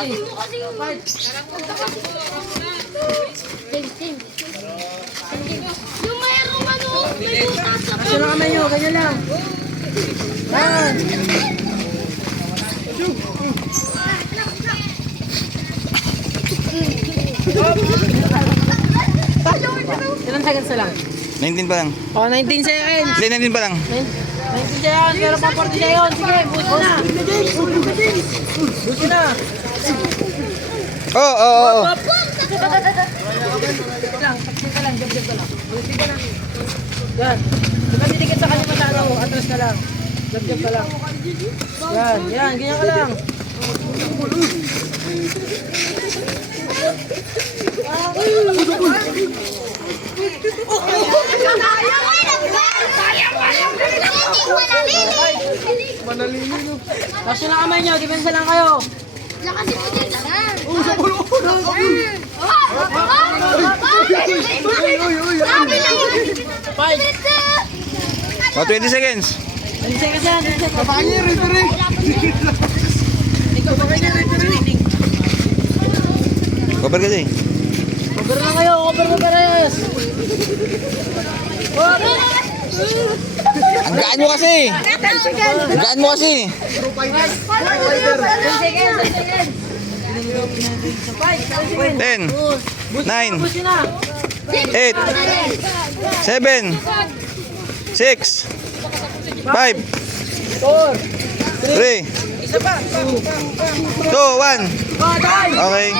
Yung mayroong ano, may butas sa Sino kamay nyo? Ganyan lang. Yan. Ilan seconds na lang? 19 pa lang. Oh, 19 seconds. Hindi, 19 pa lang. 19 seconds, pero pang 40 seconds. Sige, boost na. Boost na. Oo. Lang, taksin ka lang, jab ka lang. Boost ka lang. Yan. Diba didikit sa kanya masyado, atras ka lang. Jab ka lang. Yan, ganyan ka lang. Tapos yung kamay nyo, depensa lang kayo. Lakasin mo din sa kan. Sabi lang yun. 5. 20 seconds. 20 seconds yan, 20 seconds. Ikaw ba kayo referee? Cover kasi. Cover na kayo, cover na pares. Ang gaan mo kasi. Ang gaan mo kasi. 10 seconds, 10 seconds. 10, 9, Boost na. 8, 7, 6, 5, 4. 3, Isa pa. 2, 1. Patay. Okay.